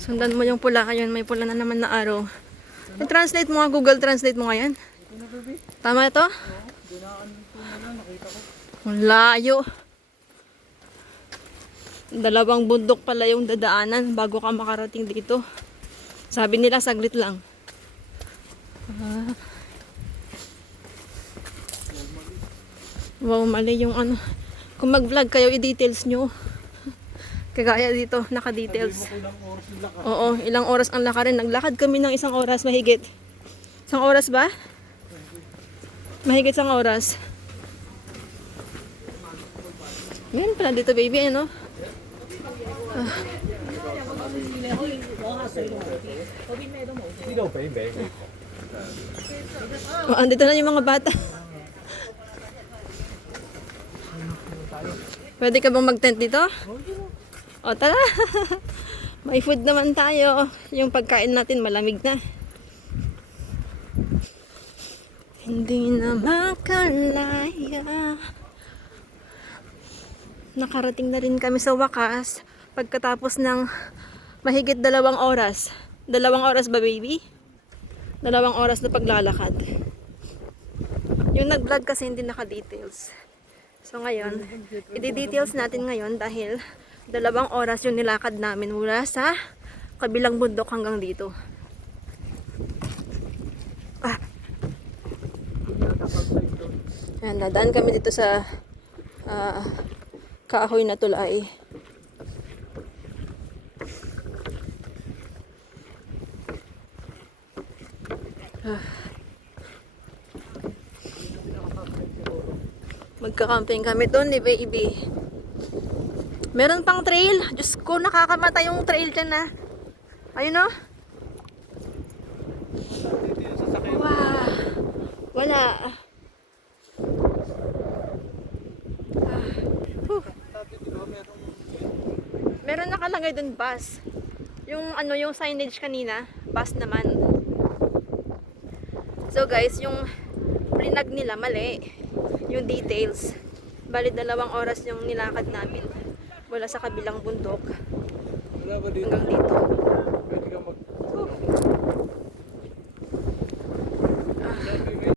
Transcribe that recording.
Sundan mo yung pula ngayon. May pula na naman na araw. I-translate mo nga. Google Translate mo nga yan. Tama ito? Ang layo. Dalawang bundok pala yung dadaanan bago ka makarating dito. Sabi nila saglit lang. Wow, mali yung ano. Kung mag-vlog kayo, i-details nyo. Kagaya dito, naka-details. Oo, ilang oras ang lakarin. Naglakad kami ng 1 oras mahigit. 1 oras ba? Mahigit 1 oras. Meron pala dito, baby, ano? Andito na yung mga bata. Pwede ka bang mag-tent dito? O, tara. May food naman tayo. Yung pagkain natin malamig na. Hindi na makalaya. Nakarating na rin kami sa wakas. Pagkatapos ng mahigit 2 oras. 2 oras ba, baby? 2 oras na paglalakad. Yung nag-vlog kasi hindi naka-details. So ngayon, i-details natin ngayon dahil 2 oras yung nilakad namin mula sa kabilang bundok hanggang dito. Ayan, dadaan kami dito sa kahoy na tulay. Magka-camping kami doon, ni baby. Meron pang trail. Diyos ko, nakakamatay yung trail dyan na. Ayun o. Wow. Wala. Meron nakalagay doon bus. Yung ano, yung signage kanina, bus naman. So guys, yung plinag nila mali. Yung details. Bali 2 oras yung nilakad namin. Wala sa kabilang bundok. Hanggang dito.